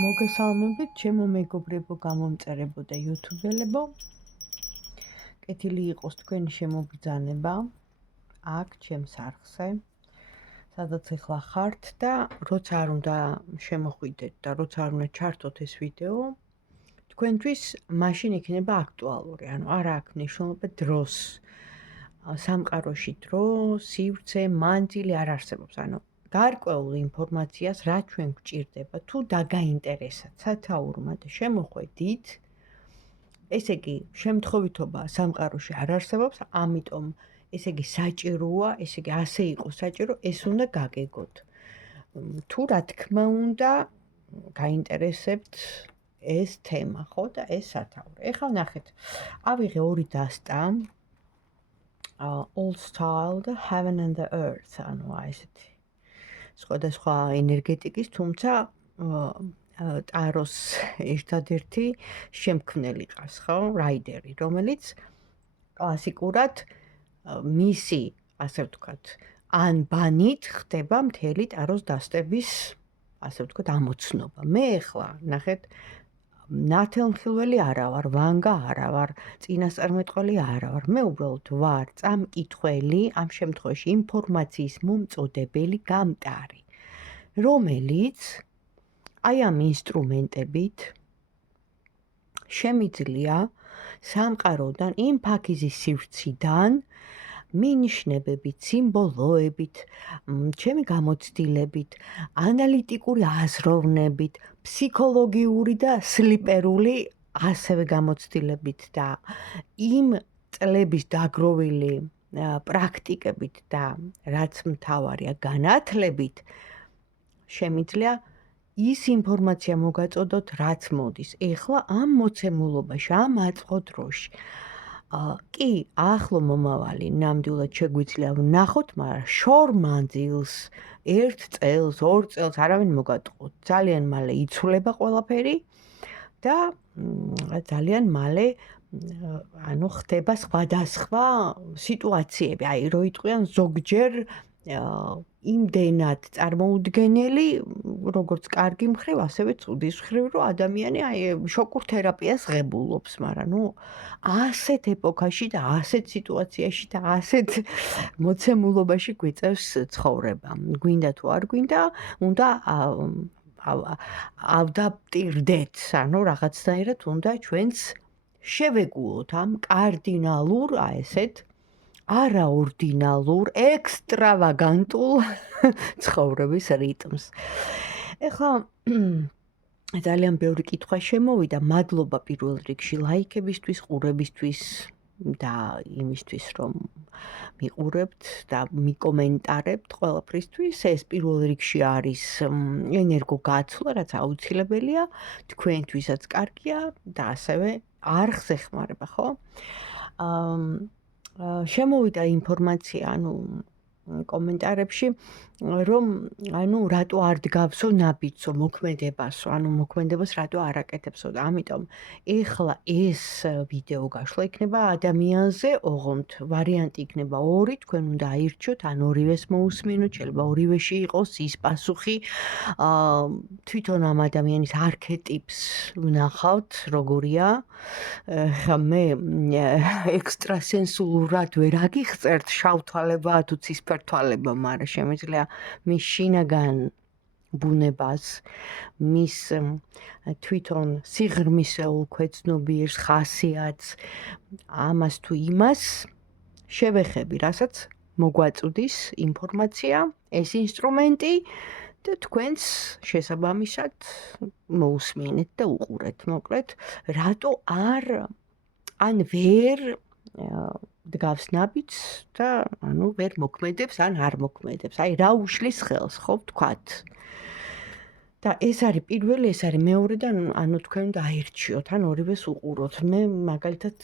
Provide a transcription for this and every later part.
მოგესალმებით, ჩემო მეგობრებო, გამომწერებო და YouTube-ელებო. კეთილი იყოს თქვენი შემობრძანება აქ ჩემს არხზე, სადაც ახლა ხართ და როცა არ უნდა შემოხვიდეთ და როცა არ უნდა ჩართოთ ეს ვიდეო, თქვენთვის მაშინ იქნება აქტუალური. ანუ არ აქვს მნიშვნელობა დროს. სამყაროში დრო, სივრცე, მანძილი არ არსებობს. ანუ გარკვეულ ინფორმაციას, რაც ჩვენ გვჭირდება, თუ დაგაინტერესათ სათაურმა და შემოხვედით, ესე იგი, შემთხვევითობა სამყაროში არ არსებობს, ამიტომ ესე იგი საჭიროა, ესე იგი ასე იყოს საჭირო, ეს უნდა გაგეგოთ. თუ რა თქმა უნდა, გაინტერესებთ ეს თემა, ხო და ეს სათაური. ეხლა ნახეთ, ავიღე ორი დასტა. All style, the heaven and the earth, ანუ ესეთი სხვადასხვა ენერგეტიკის, თუმცა ტაროს ერთადერთი შემქმნელი ყავს, ხო, რაიდერი, რომელიც კლასიკურად მისი, ასე ვთქვათ, ანბანით ხდება მთელი ტაროს დასტების, ასე ვთქვათ, ამოცნობა. მე ახლა, ნახეთ, ნათელმხილველი არა ვარ, ვანგა არა ვარ, წინასწარმეტყველი არა ვარ. მე უბრალოდ ვარ წამკითხველი, ამ შემთხვევაში ინფორმაციის მომწოდებელი გამტარი, რომელიც აი ამ ინსტრუმენტებით შემიძლია სამყაროდან, იმ ფაქიზის სივრციდან მინიშნებებით, სიმბოლოებით, ჩემი გამოცდილებით, ანალიტიკური აზროვნებით, ფსიქოლოგიური და სლიპერული ასევე გამოცდილებით და იმ წლების დაგროვილი პრაქტიკებით და რაც მთავარია განათლებით შემიძლია ის ინფორმაცია მოგაწოდოთ, რაც მოდის. ეხლა ამ მოცემულობაში, ამ აწყო დროში კი, ახლო მომავალი ნამდვილად შეგვიძლია ვნახოთ, მაგრამ შორ მანძილს, 1 წელს, 2 წელს არავინ მოგატყუთ. ძალიან მალე იცვლება ყველაფერი და ძალიან მალე ანუ ხდება სხვადასხვა სიტუაციები. აი, რო იტყვიან ზოგჯერ იმდენად წარმოუდგენელი, როგორც კარგი მხრივ, ასევე ცუდის მხრივ, რომ ადამიანი აი შოკურ თერაპიას ღებულობს, მაგრამ ნუ ასეთ ეპოქაში და ასეთ სიტუაციაში და ასეთ მოცემულობაში გვიწევს ცხოვრება. გვინდა თუ არ გვინდა, უნდა ავდაპტირდეთ, ანუ რაღაცნაირად უნდა ჩვენც შევეგუოთ ამ კარდინალურ, ესეთ არაორდინალურ, ექსტრავაგანტულ ცხოვრების რიტმს. ეხლა ძალიან ბევრი კითხვა შემოვიდა, მადლობა პირველ რიგში ლაიქებისთვის, ყურებისთვის და იმისთვის, რომ მიყურებთ და მიკომენტარებთ ყველაფრისთვის. ეს პირველ რიგში არის ენერგო გაცვლა, რაც აუცილებელია, თქვენთვისაც კარგია და ასევე არხს ეხმარება, ხო? შემოვიდა ინფორმაცია, ანუ კომენტარებში, რომ ანუ რატო არ დგავსო ნაბიჯსო, მოქმედებასო, ანუ მოქმედებას რატო არ აკეთებსო და ამიტომ ეხლა ეს ვიდეო გაშლა იქნება ადამიანზე, ოღონდ ვარიანტი იქნება ორი, თქვენ უნდა აირჩიოთ, ან ორივეს მოусმინოთ, შეიძლება ორივეში იყოს ის პასუხი, თვითონ ამ ადამიანის არქეტიპს ვნახავთ, როგორია. მე ექსტრასენსულურად ვერ აგიხწერთ შავთვალება თუ ცისფერთვალება, მაგრამ შემიძლია მის შინაგან ბუნებას, მის თვითონ სიღრმისეულ ქვეცნობიერს, ხასიათს, ამას თუ იმას შევეხები, რასაც მოგვაწვდის ინფორმაცია, ეს ინსტრუმენტი და თქვენს შესაბამისად მოусმინეთ და უყურეთ. მოკლედ, რატო ან ვერ დგავს ნაბიჯს და ანუ ვერ მოქმედებს, ან არ მოქმედებს. აი, რა უშლის ხელს, ხო, ვთქვათ. და ეს არის პირველი, ეს არის მეორე და ანუ თქვენ უნდა აირჩიოთ, ან ორივეს უყუროთ. მე მაგალითად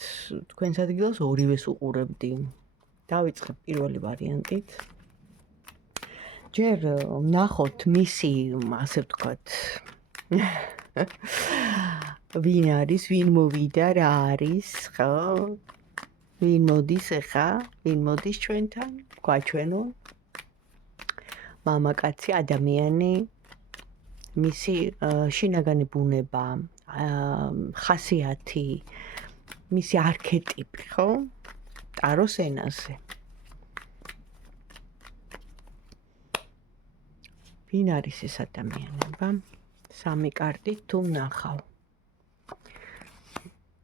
თქვენს ადგილას ორივეს უყურებდი. დავიწყებ პირველი ვარიანტით. ჯერ ვნახოთ მისი, ასე ვთქვათ, ვინ არის, ვინ მოვიდა, რა არის, ხო? ვინ მოდის ახლა? ვინ მოდის ჩვენთან? გვაჩვენო. მამაკაცი, ადამიანი, მისი შინაგანი ბუნება, ხასიათი, მისი არქეტიპი, ხო? ტაროს ენაზე. ვინ არის ეს ადამიანება? 3 კარტი თუ ნახავ.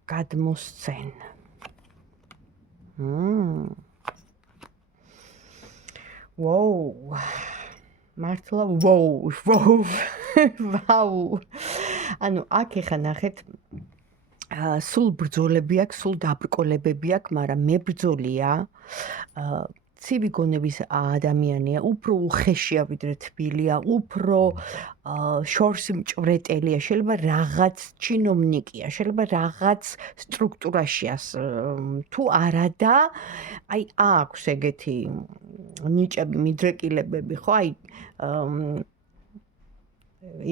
გადმოსცენ. ვოუ. მართლა ვოუ. ვაუ. ანუ აქ ეხა ნახეთ სულ ბრძოლები აქვს, სულ დაბრკოლებები აქვს, მაგრამ მებრძოლია. ცივი გონების ადამიანია, უფრო უხეშია ვიდრე თბილია, უფრო შორს მჭვრეტელია, შეიძლება რაღაც ჩინოვნიკია, შეიძლება რაღაც სტრუქტურაშია თუ არა და აი აქვს ეგეთი ნიჭები, მიდრეკილებები, ხო? აი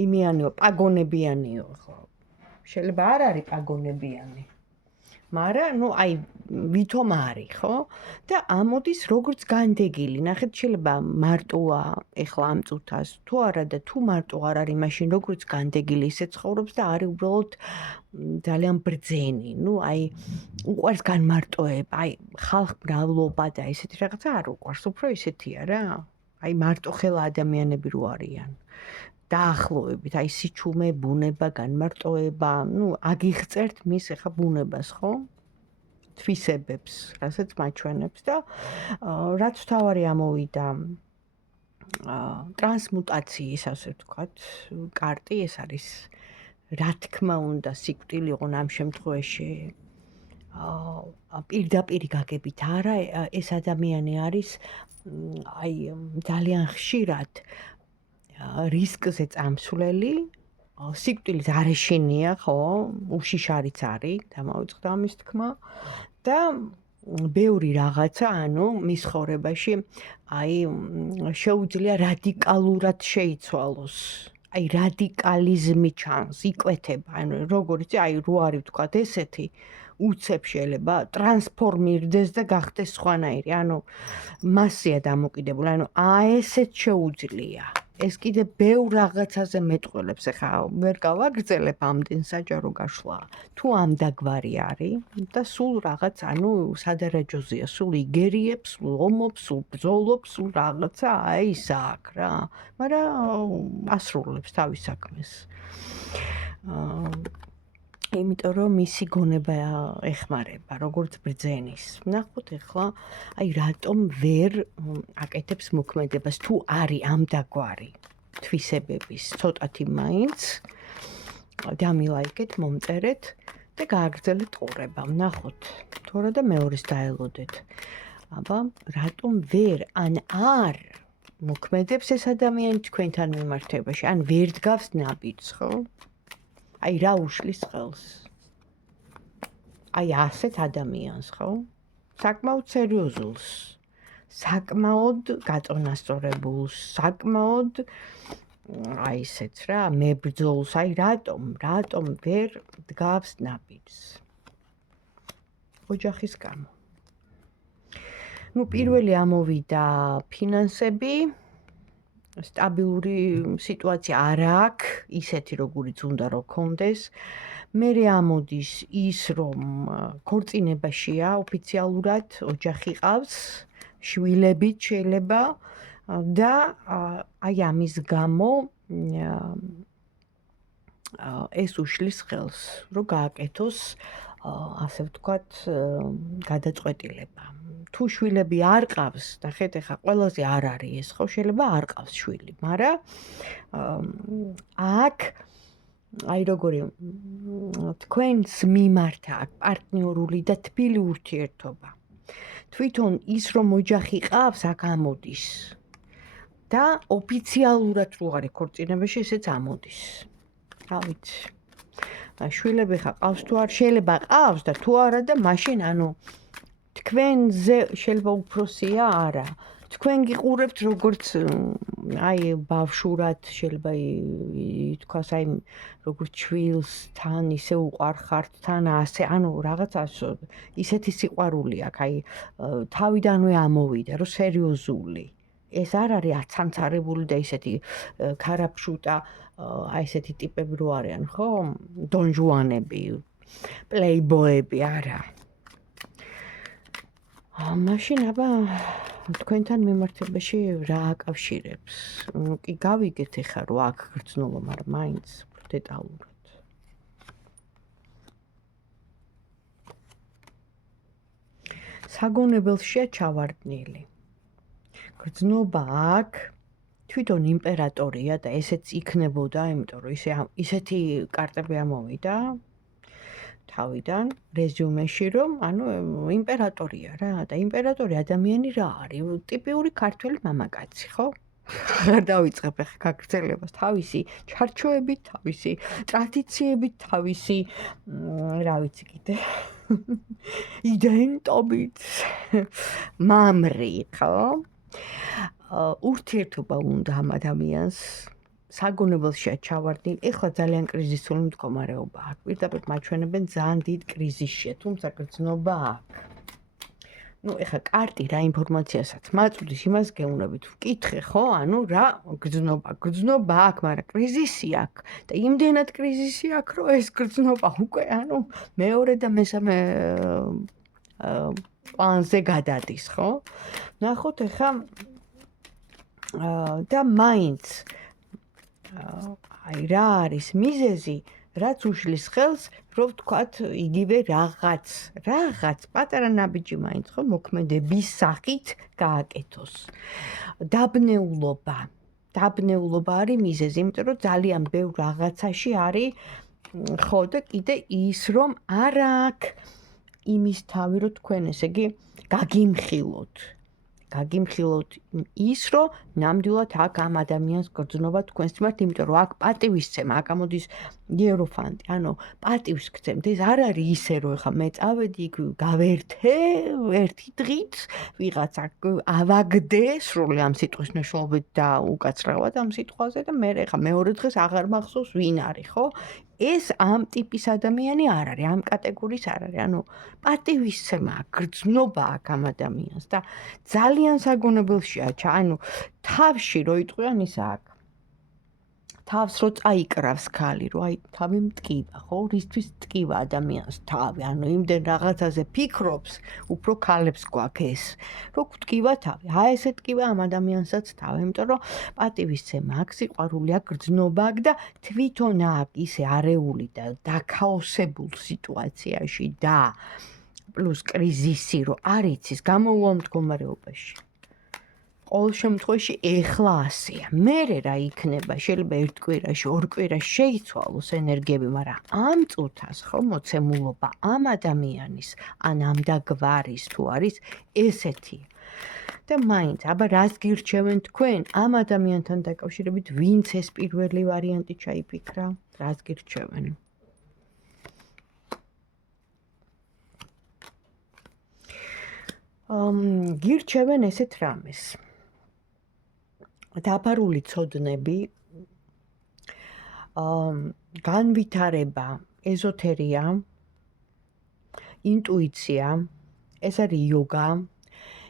იმიანიო, პაგონებიანიო, ხო? შეიძლება არ არის პაგონებიანი. მაგრამ ნუ აი ვითომ არის, ხო? და ამოდის როგორც განდეგილი. ნახეთ, შეიძლება მარტოა ეხლა ამ წუთას, თუ არა და თუ მარტო არ არის, მაშინ როგორც განდეგილი ისე ცხოვრობს და არის უბრალოდ ძალიან ბრძენი. ნუ აი უყვარს განმარტოება, აი ხალხმრავლობა და ესეთი რაღაცა არ უყვარს, უფრო ისეთია რა. აი მარტო ხელა ადამიანები რო არიან. დაახლოებით, აი სიჩუმე, ბუნება, განმარტოება, ნუ აგიღწერთ მის ეხა ბუნებას, ხო? თვისებებს, რასაც მაჩვენებს და რაც თავარი ამოვიდა ტრანსმუტაციის, ასე ვთქვათ, კარტი ეს არის. რა თქმა უნდა, სიკვდილი იყო ამ შემთხვევაში პირდაპირი გაგებით არა, ეს ადამიანი არის აი ძალიან ხშირად რისკზე წამსვლელი, სიკვდილის არეშინია, ხო? უშიშარიც არის, დამოვიწყდა ამის თქმა და ბევრი რაღაცა, ანუ მის ხოვრებაში აი შეუძლია რადიკალურად შეიცვალოს. აი რადიკალიზმი ჩანს, იკვეთება, ანუ როგორიც აი რო არის ვთქვათ ესეთი უცებ შეიძლება ტრანსფორმირდეს და გახდეს სხვანაირი, ანუ მასია დამოკიდებული, ანუ ესეც შეუძლია. ეს კიდე ბევრ რაღაცაზე მეტყველებს, ეხა ვერ გავაგრძელებ ამდენ საჯარო გაშლა. თუ ამ დაგვარი არის და სულ რაღაც, ანუ სადარაჯოზია, სულ იგერიებს, სულ ომობს, სულ ბრძოლობს, სულ რაღაცა, აი ის აქ რა. მაგრამ ასრულებს თავის საქმეს. იმიტომ რომ მისი გონება ეხმარება, როგორც ბრძენის. ნახოთ ეხლა, აი რატომ ვერ აკეთებს მოქმედებას, თუ არის ამ დაგვარი თვისებების, ცოტათი მაინც დამილაიკეთ, მომწერეთ და გააგრძელეთ ყურება. ნახოთ, თორე და მეორეს დაელოდეთ. აბა, რატომ ვერ ან არ მოქმედებს ეს ადამიანი თქვენთან მიმართებაში, ან ვერ დგავს ნაბიჯს, ხო? აი რა უშლის ხელს. აი ასეთ ადამიანს, ხო? საკმაოდ სერიოზულს. საკმაოდ გაწონასწორებულს, საკმაოდ აი ესეც რა, მებრძოლს, აი რატომ ვერ დგავს ნაბიჯს. ოჯახის გამო. ნუ პირველი ამოვიდა ფინანსები, სტაბილური სიტუაცია არ აქვს, ისეთი როგორიც უნდა რომ გქონდეს. მერე ამოდის ის, რომ ქორწინებაშია ოფიციალურად, ოჯახი ყავს, შვილებიც შეიძლება და აი ამის გამო ეს უშლის ხელს, რომ გააკეთოს, ასე ვთქვათ, გადაწყვეტილება. თუ შვილები არ ყავს, ნახეთ, ეხა ყველაზე არ არის ეს, ხო, შეიძლება არ ყავს შვილი, მაგრამ აქ აი როგორი თქვენს მიმართ აქვს პარტნიორული და თბილი ურთიერთობა. თვითონ ის რომ ოჯახი ყავს, აქ ამოდის. და ოფიციალურად რო არის ქორწინებაში, ესეც ამოდის. რა ვიცი. შვილები ხა ყავს თუ არ, შეიძლება ყავს და თუ არა და მაშინ ანუ თქვენზე შეიძლება უფროსია არა. თქვენ გიყურებთ როგორც აი ბავშვურად შეიძლება ითქვას აი როგორც შვილს თან ისე უყარხართ თან ასე ანუ რაღაცა ისეთი სიყვარული აქვს აი თავიდანვე ამოვიდა რომ სერიოზული ეს არ არის აცანცარებული და ისეთი ქარაფშუტა აი ესეთი ტიპები რო არიან, ხო? დონჟუანები, პლეიბოები, არა. მაშინ აბა თქვენთან მიმართებაში რა აკავშირებს? კი გავიგეთ ეხა რომ აქ გრძნობა, მაგრამ მაინც დეტალურად. საგონებელშია ჩავარდნილი. გრძნობა აქ თვითონ იმპერატორია და ესეც იქნებოდა, იმიტომ რომ ისეთი კარტები ამოვიდა თავიდან რეზიუმეში, რომ ანუ იმპერატორია რა და იმპერატორი ადამიანი რა არის? ტიპიური ქართველი მამაკაცი, ხო? არ დავიწყებ ახლა გაგრძელებას, თავისი ჩარჩოებით, თავისი ტრადიციებით, თავისი რა ვიცი კიდე იდენტობით მამრი, ხო? ურთიერთობა უნდა ამ ადამიანს საგონებელშია ჩავარდნილი. ეხლა ძალიან კრიზისული მდგომარეობა აქვს. პირდაპირ მაჩვენებენ ძალიან დიდ კრიზისშია, თუმცა გრძნობა აქვს. ну ეხლა კარტი რა ინფორმაციასაც მაწვდის, იმას გეუბნებით. ვკითხე, ხო? ანუ რა გრძნობა აქვს, მაგრამ კრიზისი აქვს და იმდენად კრიზისი აქვს, რომ ეს გრძნობა უკვე ანუ მეორე და მესამე პლანზე გადადის, ხო? ნახოთ ეხლა და მაინც აი რა არის მიზეზი, რაც უშლის ხელს, რომ ვთქვათ, იგივე რაღაც პატარა ნაბიჯი მაინც ხო მოქმედების სახით გააკეთოს. დაბნეულობა არის მიზეზი, იმიტომ რომ ძალიან ბევრ რაღაცაში არის ხო და კიდე ის რომ არ აქვს იმის თავი, რომ თქვენ ესე იგი გაგიმხილოთ ის, რომ ნამდვილად აქ ამ ადამიანს გრძნობა თქვენს მიმართ, იმიტომ რომ აქ პატივისცემა, აქ ამოდის იეროფანტი, ანუ პატივს გცემთ. ეს არ არის ისე, რომ ეხა მე წავედი იქ გავერთე ერთი დღით, ვიღაცა ავაგდე სრული ამ სიტყვის მნიშვნელობით და უკაცრავად ამ სიტყვაზე და მე ეხა მეორე დღეს აღარ მახსოვს ვინ არის, ხო? ეს ამ ტიპის ადამიანი არ არის, ამ კატეგორიის არ არის. ანუ პატივისცემა, გრძნობა აქ ამ ადამიანს და ძალიან საგონებელშია, ანუ თავში რო იტყვიან ის აქ. თავს რო წაიკრავს ქალი, რო აი თავი მტკივა, ხო? რისთვის მტკივა ადამიანს თავი? ანუ იმდენ რაღაცაზე ფიქრობს, უფრო ქალებს გვაქვს ეს. რო გვტკივა თავი. აი ესე ტკივა ამ ადამიანსაც თავი, იმიტომ რომ პატივისცემა აქვს, სიყვარული აქვს, გრძნობა აქვს და თვითონ აქვს ისე არეული და დაქაოსებულ სიტუაციაში და პლუს კრიზისი რო არ იცის გამოუვალ მდგომარეობაში. ყოველ შემთხვევაში ეხლა ასეა. მერე რა იქნება, შეიძლება ერთ კვირაში, ორ კვირაში შეიცვალოს ენერგიები, მაგრამ ამ წუთას ხო მოცემულობა ამ ადამიანის ან ამ დაგვარის თუ არის ესეთი. და მაინც, აბა რას გირჩევენ თქვენ ამ ადამიანთან დაკავშირებით, ვინც ეს პირველი ვარიანტი ჩაიფიქრა, რას გირჩევენ? გირჩევენ ესეთ რამეს. დაფარული ცოდნები, განვითარება, ეზოთერია, ინტუიცია, ეს არის იოგა,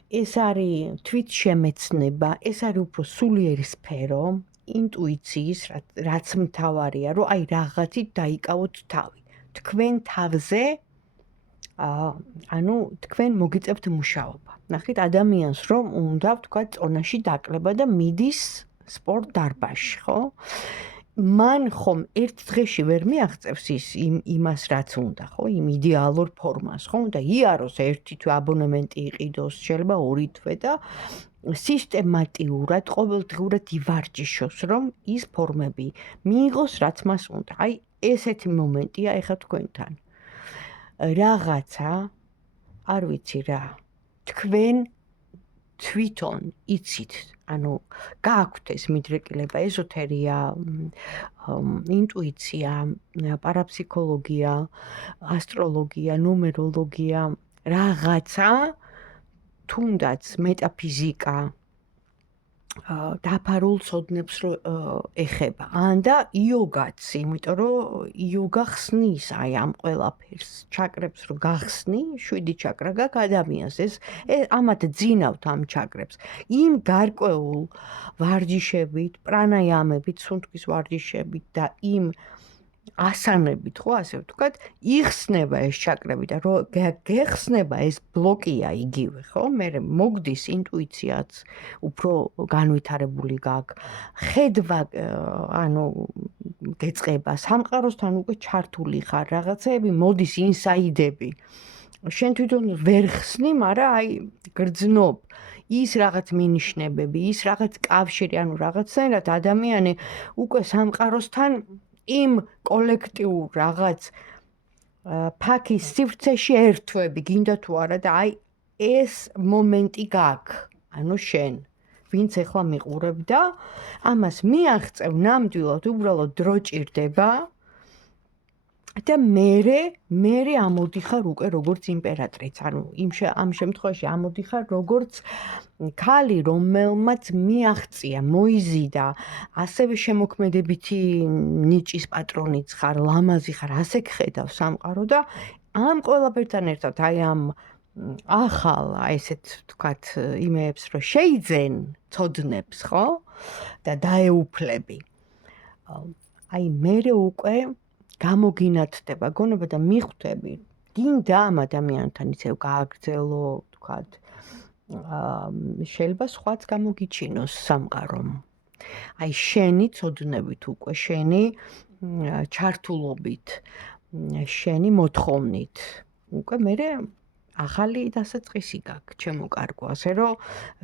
ეს არის თვითშემეცნება, ეს არის უფრო სულიერი სფერო, ინტუიციის, რაც მთავარია, რომ აი რაღაცით დაიკავოთ თავი. თქვენ თავზე ანუ თქვენ მოგიწევთ მუშაობა. ნახეთ ადამიანს რომ უნდა ვთქვათ წონაში დაკლება და მიდის სპორტ დარბაზში, ხო? მან ხომ ერთ დღეში ვერ მიაღწევს იმას რაც უნდა, ხო? იმ იდეალურ ფორმას, ხო? და იაროს ერთი თვე აბონემენტი იყიდოს, შეიძლება ორი თვე და სისტემატიურად, ყოველდღურად ივარჯიშოს, რომ ის ფორმები მიიღოს, რაც მას უნდა. აი, ესეთი მომენტია ეხლა თქვენთან. რაღაცა არ ვიცი რა თქვენ თვითონ იცით, ანუ გააქვთ ეს მიდრეკილება, ეზოთერია, ინტუიცია, პარაფსიქოლოგია, ასტროლოგია, დაფარულ ცოდნებს რო ეხება. ან და იოგაც, იმიტომ რომ იოგა ხსნის აი ამ ყველაფერს, ჩაკრებს რო გახსნი, 7 ჩაკრა გაქვს ადამიანს, ეს ამათ ძინავთ ამ ჩაკრებს. იმ გარკვეულ ვარჯიშებით, პრანაიამებით, სუნთქვის ვარჯიშებით და იმ ასანებით, ხო, ასე ვთქვათ, იხსნება ეს ჩაკრები და რო გეხსნება ეს ბლოკია იგივე, ხო? მე მოგდის ინტუიციაც უფრო განვითარებული გაქვს. ხედვა, ანუ გეწყება სამყაროსთან უკვე ჩართული ხარ, რაღაცეები მოდის ინსაიდები. შენ თვითონ ვერ ხსნი, მაგრამ აი გრძნობ ის რაღაც მინიშნებები, ის რაღაც კავშირი, ანუ რაღაცნაირად ადამიანი უკვე სამყაროსთან იმ კოლექტიურ რაღაც ფაქის სივრცეში ერთვები, გინდა თუ არა და აი ეს მომენტი გაქვს, ანუ შენ, ვინც ახლა მიყურებ და ამას მიაღწევ ნამდვილად, უბრალოდ დრო ჭირდება და მე ამოდიხარ უკვე როგორც იმპერატრიც, ანუ ამ შემთხვევაში ამოდიხარ როგორც ქალი, რომელმაც მიაღწია, მოიზიდა, ასევე შემოქმედებითი ნიჭის პატრონიც ხარ, ლამაზი ხარ, ასე გხედავ სამყარო და ამ ყველაფერთან ერთად აი ამ ახალ, ესეთ ვთქვათ, იმეებს რო შეიძენ ცოდნებს, ხო? და დაეუფლები. აი მე უკვე გამოგინათდება გონება და მიხვდები, გინდა ამ ადამიანთან ისევ გააგრძელო, ვთქვათ, შეიძლება სხვაც გამოგიჩინოს სამყარომ. აი შენი ცოდნებით უკვე, შენი ჩართულობით, შენი მოთხოვნით, უკვე მე ახალი დასაწყისი გაქვს, ჩემო კარგო, ასე რომ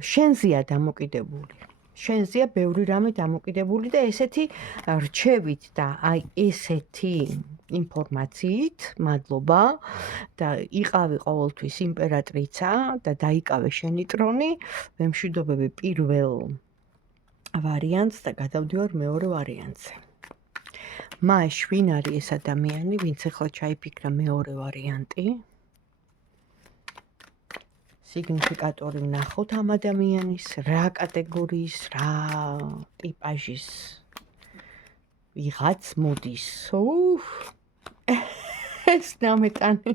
შენზეა დამოკიდებული. შენზეა ბევრი რამე დამოკიდებული და ესეთი რჩევით და აი ესეთი ინფორმაციით, მადლობა და იყავი ყოველთვის იმპერატრიცა და დაიკავე შენი ტრონი, ვემშვიდობები პირველ ვარიანტს და გადავდივარ მეორე ვარიანტზე. მაშ ვინ არის ეს ადამიანი, ვინც ახლა ჩაიფიქრა მეორე ვარიანტი? სიგნიფიკატორი ვნახოთ ამ ადამიანის, რა კატეგორიის, რა ტიპაჟის ვიღაც მოდის. ეს ნამეტანი.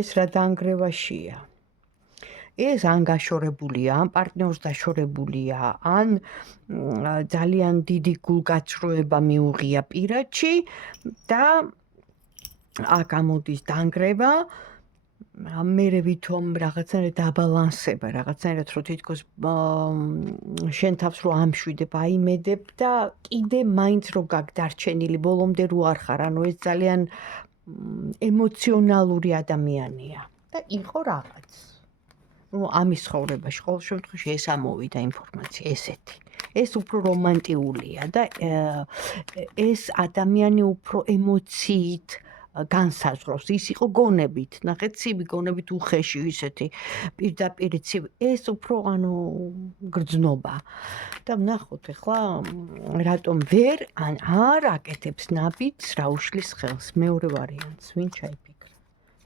ეს რა დანგრევაშია. ეს ან გაშორებულია, ან პარტნიორს დაშორებულია, ან ძალიან დიდი გულგაცრუება მიუღია პირადში და აქ ამოდის დანგრევა. მე ვითომ რაღაცნაირად დაბალანსება, რაღაცნაირად რო თითქოს შენ თავს რო ამშვიდებ, აიმედებ და კიდე მაინც რო გაქვს დარჩენილი ბოლომდე რო არ ხარ, ანუ ეს ძალიან ემოციონალური ადამიანია და იყო რაღაც. ამის ცხოვრებაში ყოველ შემთხვევაში ეს ამოვიდა ინფორმაცია ესეთი. ეს უფრო რომანტიულია და ეს ადამიანი უფრო ემოციით განსაზღვრავს, ის იყო გონებით, ნახეთ, ცივი გონებით უხეში ისეთი პირდაპირ ცივი, ეს უფრო ანუ გრძნობა. და ვნახოთ ახლა რატომ ვერ არ აკეთებს ნაბიჯს, რა უშლის ხელს, მეორე ვარიანტს, ვინ ჩაიფიქრა?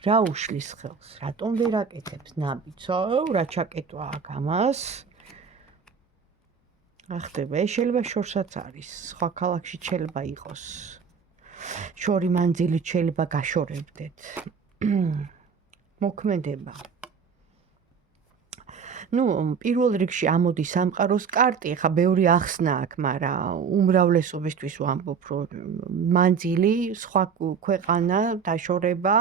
რა უშლის ხელს, რატომ ვერ აკეთებს ნაბიჯს? რა ჩაკეტვა აქ ამას? ახდება, ეს შეიძლება შორსაც არის, სხვა ქალაქში შეიძლება იყოს. შორი მანძილით შეიძლება გაშორებდეთ. მოქმედება. პირველ რიგში ამოდის სამყაროს კარტი, ხა ბევრი ახსნა აქვს, მაგრამ უმრავლესობისთვის ვამბობ, რომ მანძილი, სხვა ქვეყანა, დაშორება,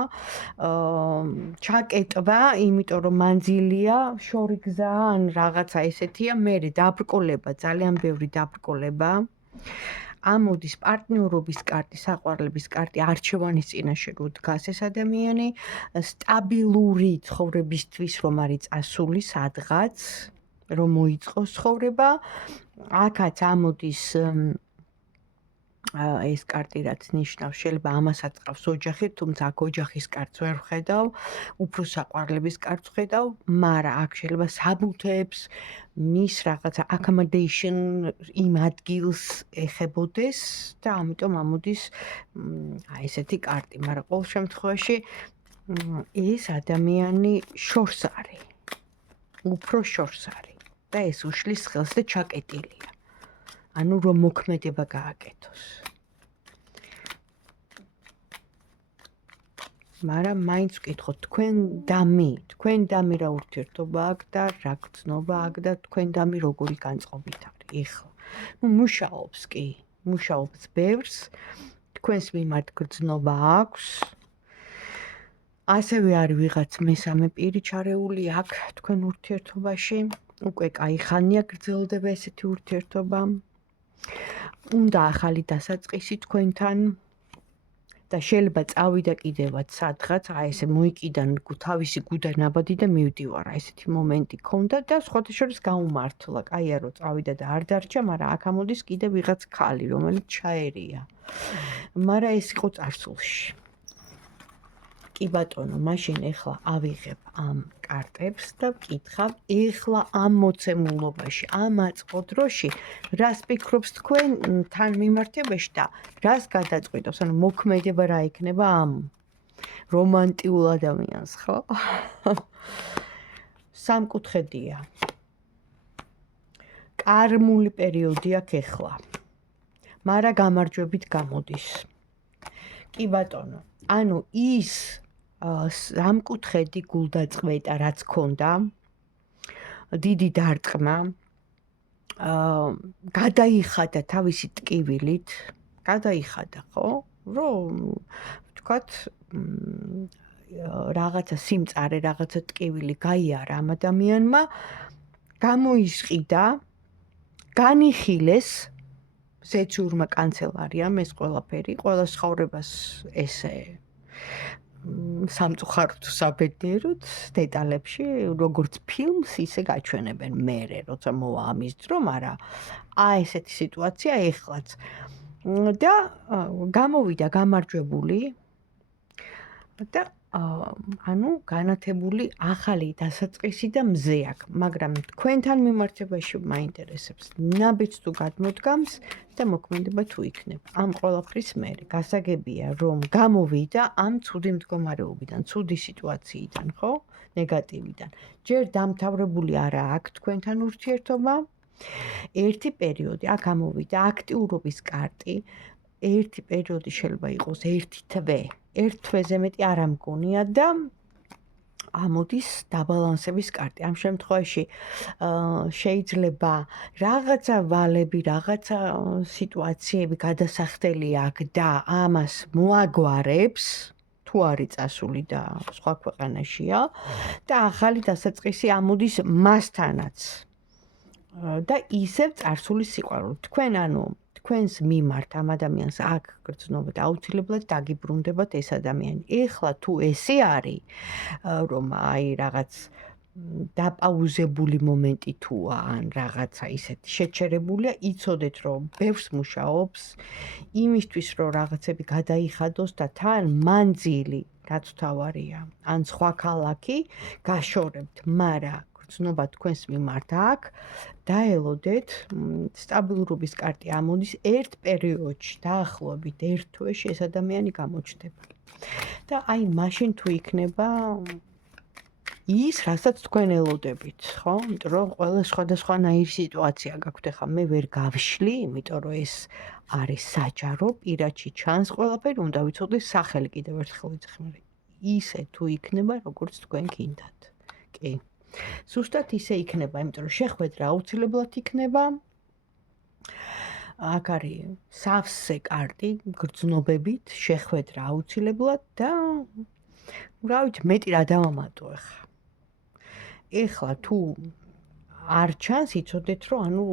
ჩაკეტვა, იმიტომ რომ მანძილია, შორი გზა ან რაღაცა ესეთია, მერე დაბრკოლება, ძალიან ბევრი დაბრკოლება. ამოდის პარტნიორობის კარტი, საყვარლების კარტი, არჩევანის წინაშე რო დგას ეს ადამიანი, სტაბილური ცხოვრებისთვის რომ არის წასული სადღაც, რომ მოიწყოს ცხოვრება, აქაც ამოდის ეს კარტი რაც ნიშნავს, შეიძლება ამასაც ყავს ოჯახი, თუმცა აქ ოჯახის კარტს ვერ ვხედავ, უფრო საყვარლების კარტს ვხედავ, მაგრამ აქ შეიძლება საბუთებს, მის რაღაცა accommodation იმ ადგილს ეხებოდეს და ამიტომ ამოდის ესეთი კარტი, მაგრამ ყოველ შემთხვევაში ეს ადამიანი შორს არის. უფრო შორს არის. და ეს უშლის ხელს და ჩაკეტილია. ანუ რომ მოქმედება გააკეთოს. მაგრამ მაინც ვკითხოთ, თქვენ დამი რა ურთიერთობა აქვს და რა გრძნობა აქვს და თქვენ დამი როგორი განწყობით არის ეხლა. მუშაობს კი, მუშაობს ბევრს, თქვენს მიმართ გრძნობა აქვს. ასევე არის ვიღაც მესამე პირი ჩარეული აქ თქვენ ურთიერთობაში, უკვე კაი ხანია გრძელდება ესეთი ურთიერთობა. უნდა ახალი დასაწყისი თქვენთან და შეიძლება წავიდა კიდევაც სადღაც, ესე მოიკიდა თავისი გუდანაბადი და მივდივარ, ესეთი მომენტი ქონდა და სხვათა შორის გაუმართლა. კაია რომ წავიდა და არ დარჩა, მაგრამ აქ ამოდის კიდე ვიღაც ქალი, რომელიც ჩაერია. მაგრამ ეს იყო წარსულში. კი ბატონო, მაშინ ეხლა ავიღებ ამ კარტებს და ვკითხავ, ეხლა ამ მოცემულობაში, ამ აწყო დროში, რას ფიქრობს თქვენ თან მიმართებაში და რას გადაწყვიტავს, ანუ მოქმედება რა იქნება ამ რომანტიულ ადამიანს, ხო? სამკუთხედია. კარმული პერიოდი აქვს ეხლა. მაგრამ გამარჯვებით გამოდის. კი ბატონო, ანუ ის სამკუთხედი გულდაწყვეტა რაც ქონდა, დიდი დარტყმა, გადაიხადა თავისი ტკივილით, გადაიხადა, ხო? რომ ვთქვათ, რაღაცა სიმწარე, რაღაცა ტკივილი გაიარა ამ ადამიანმა, გამოისყიდა, განიხილეს ზეცურმა კანცელარიამ ეს ყველაფერი, ყველა ცხოვრებას ესე სამწუხაროდ საბედნიეროდ დეტალებში, როგორც ფილმს, ისე გაჩვენებენ მერე, როცა მოვა ამის დრო, მაგრამ ესეთი სიტუაცია ეხლაც. და გამოვიდა გამარჯვებული და ანუ განათებული ახალი დასაწყისი და მზე აქვს, მაგრამ თქვენთან მიმართებაში მაინტერესებს ნაბიჯს თუ გადმოდგამს და მოქმედება თუ იქნება. ამ ყველაფრის მერე გასაგებია, რომ გამოვიდა ამ ცუდი მდგომარეობიდან, ცუდი სიტუაციიდან, ხო? ნეგატივიდან. ჯერ დამთავრებული არა აქვს თქვენთან ურთიერთობა. ერთი პერიოდი, აქ გამოვიდა აქტიურობის კარტი. ერთი პერიოდი შეიძლება იყოს ერთი თვე. ერთ თვეზე მეტი არ ამგონია და ამოდის დაბალანსების კარტი. ამ შემთხვევაში შეიძლება რაღაცა ვალები, რაღაცა სიტუაციები გადასახდელი აქვს და ამას მოაგვარებს, თუ არის წასული და სხვა ქვეყანაშია და ახალი დასაწყისი ამოდის მასთანაც. და ისევ წარსული სიყვარული. თქვენ ანუ თქვენს მიმართ ამ ადამიანს აქ გრძნობა და აუცილებლად დაგიბრუნდებათ ეს ადამიანი. ეხლა თუ ესე არის, რომ აი რაღაც დაპაუზებული მომენტი თუა, ან რაღაცა ისეთი შეჩერებულია, იცოდეთ, რომ ბევრს მუშაობს იმისთვის, რომ რაღაცები გადაიხადოს და თან მანძილი, რაც თავარია, ან სხვა ქალაქი გაშორებთ, მაგრამ გრძნობა თქვენს მიმართ აქ, დაელოდეთ, სტაბილურობის კარტი ამოდის ერთ პერიოდში, დაახლოებით ერთ თვეში ეს ადამიანი გამოჩნდება. და აი მაშინ თუ იქნება ის, რასაც თქვენ ელოდებით, ხო? იმიტომ რომ ყველა სხვადასხვანაირი სიტუაცია გაქვთ, ახლა მე ვერ გავშლი, იმიტომ რომ ეს არის საჯარო, პირადში ჩანს ყველაფერი, უნდა ვიცოდე სახელი კიდევ ერთხელ ვიძახი, ისე თუ იქნება, როგორც თქვენ გინდათ. კი. ზუსტად ისე იქნება, იმიტომ რომ შეხვედრა აუცილებლად იქნება. აქ არის სავსე კარტი გრძნობებით, შეხვედრა აუცილებლად და რა ვიცი, მეტი რა დავამატო ახლა. ეხლა თუ არ ჩანს, იცოდეთ, რომ ანუ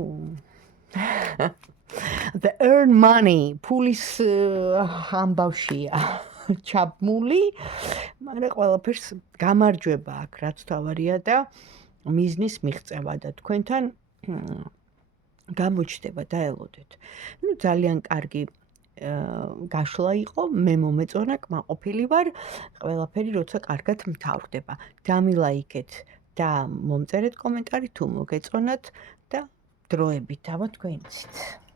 the earn money, ფულის ამბავშია. ჩაბმული, მაგრამ ყველაფერს გამარჯვება აქვს, რაც თავარია და მიზნის მიღწევა და თქვენთან გამოჩნდება, დაელოდეთ. ნუ ძალიან კარგი გაშლა იყო, მე მომეწონა, კმაყოფილი ვარ, ყველაფერი როცა კარგად მთავრდება. დამილაიქეთ და მომწერეთ კომენტარი თუ მოგეწონათ და დროებით დავა თქვენიცით.